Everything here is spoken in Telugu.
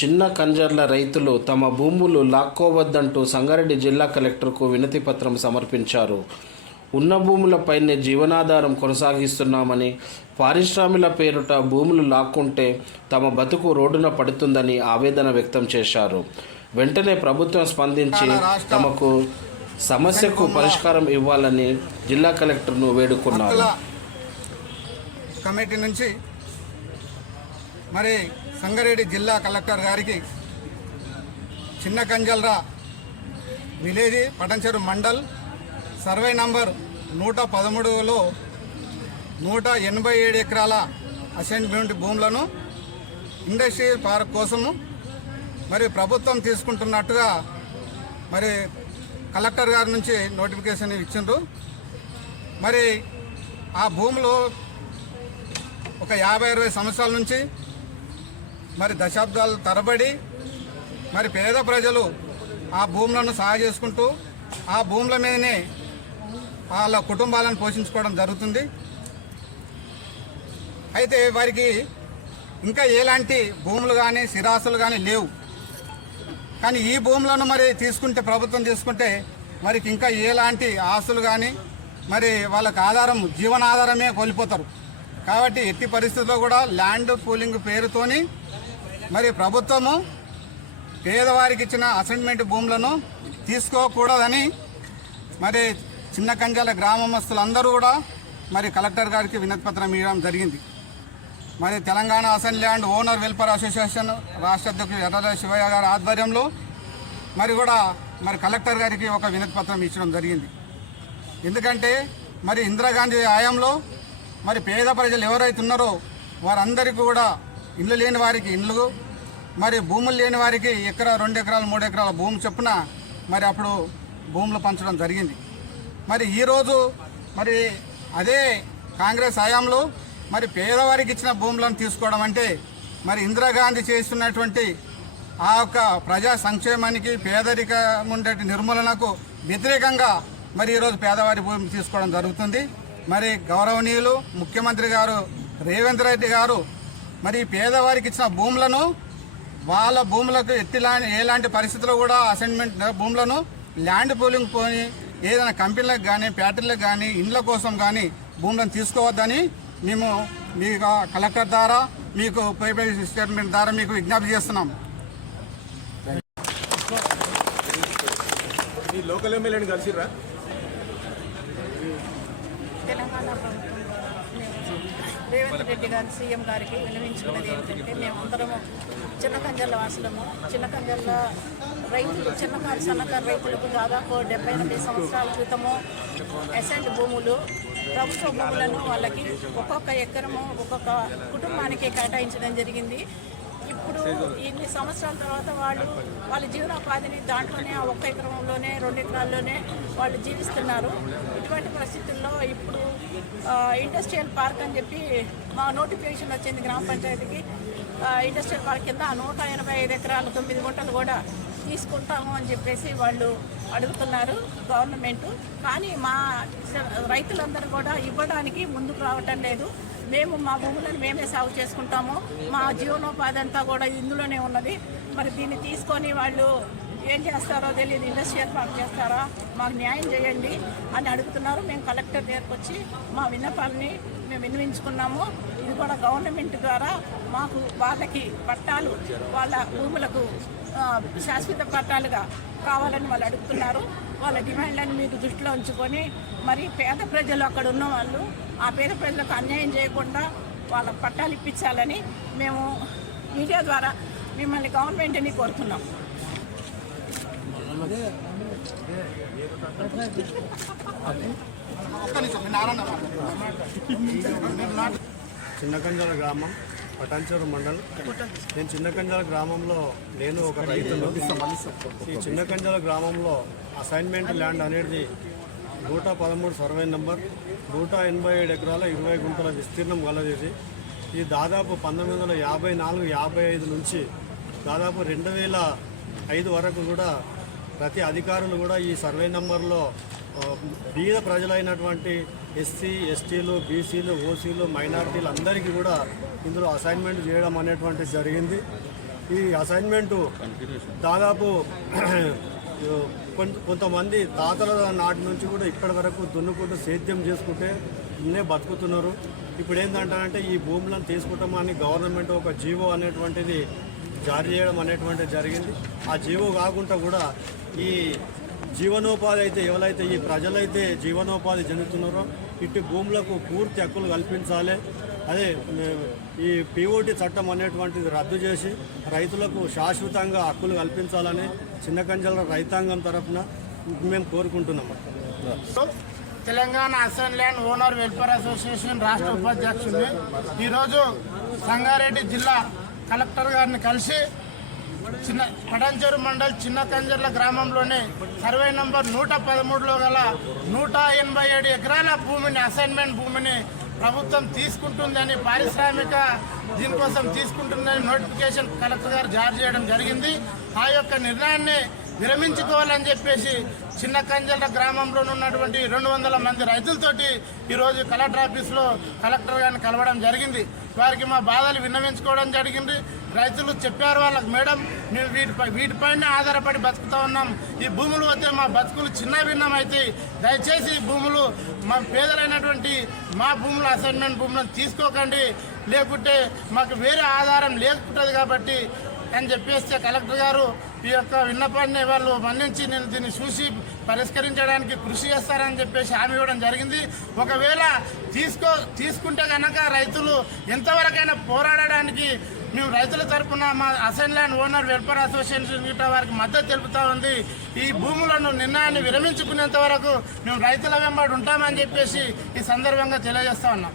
చిన్న కంజర్ల రైతులు తమ భూములు లాక్కోవద్దంటూ సంగారెడ్డి జిల్లా కలెక్టర్కు వినతి పత్రం సమర్పించారు. ఉన్న భూములపైనే జీవనాధారం కొనసాగిస్తున్నామని పారిశ్రామిక పేరుట భూములు లాక్కుంటే తమ బతుకు రోడ్డున పడుతుందని ఆవేదన వ్యక్తం చేశారు. వెంటనే ప్రభుత్వం స్పందించి తమకు సమస్యకు పరిష్కారం ఇవ్వాలని జిల్లా కలెక్టర్ను వేడుకున్నారు. కమిటీ నుంచి మరి సంగారెడ్డి జిల్లా కలెక్టర్ గారికి చిన్న Kanjarla village Patancheru mandal survey number నూట పదమూడులో నూట ఎనభై ఏడు ఎకరాల అసైన్మెంట్ భూములను ఇండస్ట్రీ పార్క్ కోసము మరి ప్రభుత్వం తీసుకుంటున్నట్టుగా మరి కలెక్టర్ గారి నుంచి నోటిఫికేషన్ ఇచ్చిండ్రు. మరి ఆ భూములు ఒక యాభై అరవై సంవత్సరాల నుంచి మరి దశాబ్దాల తరబడి మరి పేద ప్రజలు ఆ భూములను సాగు చేసుకుంటూ ఆ భూముల మీదనే వాళ్ళ కుటుంబాలను పోషించుకోవడం జరుగుతుంది. అయితే వారికి ఇంకా ఎలాంటి భూములు కానీ స్థిరాస్తులు కానీ లేవు. కానీ ఈ భూములను మరి తీసుకుంటే ప్రభుత్వం తీసుకుంటే మరికి ఇంకా ఎలాంటి ఆస్తులు కానీ మరి వాళ్ళకు ఆధారం జీవనాధారమే కోల్పోతారు. కాబట్టి ఎట్టి పరిస్థితుల్లో కూడా ల్యాండ్ పూలింగ్ పేరుతోని మరి ప్రభుత్వము పేదవారికి ఇచ్చిన అసైన్మెంట్ భూములను తీసుకోకూడదని మరి చిన్న కంజాల గ్రామస్తులందరూ కూడా మరి కలెక్టర్ గారికి వినతిపత్రం ఇవ్వడం జరిగింది. మరి Telangana assembly land owner welfare association రాష్ట్ర అధ్యక్షుడు ఎర్రల శివయ్య గారి ఆధ్వర్యంలో మరి కూడా మరి కలెక్టర్ గారికి ఒక వినతిపత్రం ఇచ్చడం జరిగింది. ఎందుకంటే మరి ఇందిరాగాంధీ హయాంలో మరి పేద ప్రజలు ఎవరైతే ఉన్నారో వారందరికీ కూడా ఇండ్లు లేని వారికి ఇండ్లు మరి భూములు లేని వారికి ఎకరా రెండు ఎకరాలు మూడు ఎకరాల భూమి చొప్పున మరి అప్పుడు భూములు పంచడం జరిగింది. మరి ఈరోజు మరి అదే కాంగ్రెస్ హయాంలో మరి పేదవారికి ఇచ్చిన భూములను తీసుకోవడం అంటే మరి ఇందిరాగాంధీ చేస్తున్నటువంటి ఆ యొక్క ప్రజా సంక్షేమానికి పేదరికం ఉండే నిర్మూలనకు వ్యతిరేకంగా మరి ఈరోజు పేదవారి భూమి తీసుకోవడం జరుగుతుంది. మరి గౌరవనీయులు ముఖ్యమంత్రి గారు రేవంత్ రెడ్డి గారు మరి పేదవారికి ఇచ్చిన భూములను వాళ్ళ భూములకు ఎట్టిలా ఎలాంటి పరిస్థితుల్లో కూడా అసైన్మెంట్ భూములను ల్యాండ్ పూలింగ్ పోని ఏదైనా కంపెనీలకు కానీ ఫ్యాక్టరీలకు కానీ ఇండ్ల కోసం కానీ భూములను తీసుకోవద్దని మేము మీకు కలెక్టర్ ద్వారా మీకు పేపర్ స్టేట్మెంట్ ద్వారా మీకు విజ్ఞప్తి చేస్తున్నాం. ఈ లోకల్ ఎమ్మెల్యేని కలిసిర్రా? తెలంగాణ రేవంత్ రెడ్డి గారి సీఎం గారికి వినవించుకున్నది ఏంటంటే మేమందరము చిన్న కంజర్ల వాసులము. చిన్న కంజర్ల రైతులు చిన్నకారు సన్నకారు రైతులకు దాదాపు డెబ్బై ఎనిమిది సంవత్సరాల క్రితము ఎసెంట్ భూములు ప్రభుత్వ భూములను వాళ్ళకి ఒక్కొక్క ఎకరము ఒక్కొక్క కుటుంబానికి కేటాయించడం జరిగింది. ఇప్పుడు ఇన్ని సంవత్సరాల తర్వాత వాళ్ళు వాళ్ళ జీవనోపాధిని దాంట్లోనే ఆ ఒక్క ఎకరంలోనే రెండు ఎకరాల్లోనే వాళ్ళు జీవిస్తున్నారు. ఇటువంటి పరిస్థితుల్లో ఇప్పుడు ఇండస్ట్రియల్ పార్క్ అని చెప్పి మా నోటిఫికేషన్ వచ్చింది గ్రామ పంచాయతీకి. ఇండస్ట్రియల్ పార్క్ కింద నూట ఎనభై ఐదు ఎకరాలు తొమ్మిది గుంటలు కూడా తీసుకుంటాము అని చెప్పేసి వాళ్ళు అడుగుతున్నారు గవర్నమెంట్. కానీ మా రైతులందరూ కూడా ఇవ్వడానికి ముందుకు రావటం లేదు. మేము మా భూములను మేమే సాగు చేసుకుంటాము. మా జీవనోపాధి అంతా కూడా ఇందులోనే ఉన్నది. మరి దీన్ని తీసుకొని వాళ్ళు ఏం చేస్తారో తెలియదు. ఇండస్ట్రియల్ పార్క్ చేస్తారా? మాకు న్యాయం చేయండి అని అడుగుతున్నారు. మేము కలెక్టర్ దగ్గరకు వచ్చి మా విన్నపాలని మేము విన్నవించుకున్నాము. ఇది కూడా గవర్నమెంట్ ద్వారా మాకు వాళ్ళకి పట్టాలు వాళ్ళ భూములకు శాశ్వత పట్టాలుగా కావాలని వాళ్ళు అడుగుతున్నారు. వాళ్ళ డిమాండ్లను మీకు దృష్టిలో ఉంచుకొని మరి పేద ప్రజలు అక్కడ ఉన్న వాళ్ళు ఆ పేద ప్రజలకు అన్యాయం చేయకుండా వాళ్ళ పట్టాలు ఇప్పించాలని మేము మీడియా ద్వారా మిమ్మల్ని గవర్నమెంట్ని కోరుతున్నాం. చిన్నకంజల గ్రామం పటాన్చేరు మండలం. నేను చిన్నకంజల గ్రామంలో నేను ఒక రైతు ఈ చిన్నకంజల గ్రామంలో అసైన్మెంట్ ల్యాండ్ అనేది నూట పదమూడు సర్వే నంబర్ నూట ఎనభై ఏడు ఎకరాల ఇరవై గుంటల విస్తీర్ణం గలది ఇది దాదాపు పంతొమ్మిది వందల యాభై నాలుగు యాభై ఐదు నుంచి దాదాపు రెండు వేల ఐదు వరకు కూడా ప్రతి అధికారులు కూడా ఈ సర్వే నంబర్లో బీద ప్రజలైనటువంటి ఎస్సీ ఎస్టీలు బీసీలు ఓసీలు మైనారిటీలు అందరికీ కూడా ఇందులో అసైన్మెంట్ చేయడం అనేటువంటిది జరిగింది. ఈ అసైన్మెంటు దాదాపు కొంతమంది తాతల నాటి నుంచి కూడా ఇప్పటి వరకు దున్నుకుంటూ సేద్యం చేసుకుంటే ఇన్నే బతుకుతున్నారు. ఇప్పుడు ఏంటంటారంటే ఈ భూములను తీసుకుంటామని గవర్నమెంట్ ఒక జీవో అనేటువంటిది జారీ చేయడం అనేటువంటిది జరిగింది. ఆ జీవో కాకుండా కూడా ఈ జీవనోపాధి అయితే ఎవరైతే ఈ ప్రజలైతే జీవనోపాధి చెందుతున్నారో ఇటు భూములకు పూర్తి హక్కులు కల్పించాలి. అదే ఈ పీఓటీ చట్టం అనేటువంటిది రద్దు చేసి రైతులకు శాశ్వతంగా హక్కులు కల్పించాలని చిన్న కంజల రైతాంగం తరఫున మేము కోరుకుంటున్నాం. Telangana assembly land owner welfare association రాష్ట్ర ఉపాధ్యక్షుడిని ఈరోజు సంగారెడ్డి జిల్లా కలెక్టర్ గారిని కలిసి చిన్న పటంచెరు మండల్ చిన్న కంజర్ల గ్రామంలోని సర్వే నంబర్ నూట పదమూడులో గల నూట ఎనభై ఏడు ఎకరాల భూమిని అసైన్మెంట్ భూమిని ప్రభుత్వం తీసుకుంటుందని పారిశ్రామిక దీనికోసం తీసుకుంటుందని నోటిఫికేషన్ కలెక్టర్ గారు జారీ చేయడం జరిగింది. ఆ యొక్క నిర్ణయాన్ని విరమించుకోవాలని చెప్పేసి చిన్న కంజల గ్రామంలో ఉన్నటువంటి రెండు వందల మంది రైతులతోటి ఈరోజు కలెక్టర్ ఆఫీస్లో కలెక్టర్ గారిని కలవడం జరిగింది. వారికి మా బాధలు విన్నవించుకోవడం జరిగింది. రైతులు చెప్పారు వాళ్ళకి మేడం మేము వీటిపై వీటిపైనే ఆధారపడి బతుకుతూ ఉన్నాం. ఈ భూములు వస్తే మా బతుకులు చిన్న భిన్నమైతే దయచేసి ఈ భూములు మా పేదలైనటువంటి మా భూముల అసైన్మెంట్ భూములను తీసుకోకండి. లేకుంటే మాకు వేరే ఆధారం లేకుంటుంది కాబట్టి అని చెప్పేస్తే కలెక్టర్ గారు ఈ యొక్క విన్నపాన్ని వాళ్ళు మన్నించి నేను దీన్ని చూసి పరిష్కరించడానికి కృషి చేస్తారని చెప్పేసి హామీ ఇవ్వడం జరిగింది. ఒకవేళ తీసుకో తీసుకుంటే కనుక రైతులు ఎంతవరకైనా పోరాడడానికి మేము రైతుల తరఫున మా assign land owner welfare association గిట్ట వారికి మద్దతు తెలుపుతా ఉంది. ఈ భూములను నిర్ణయాన్ని విరమించుకునేంత వరకు మేము రైతుల వెంబడి ఉంటామని చెప్పేసి ఈ సందర్భంగా తెలియజేస్తా ఉన్నాం.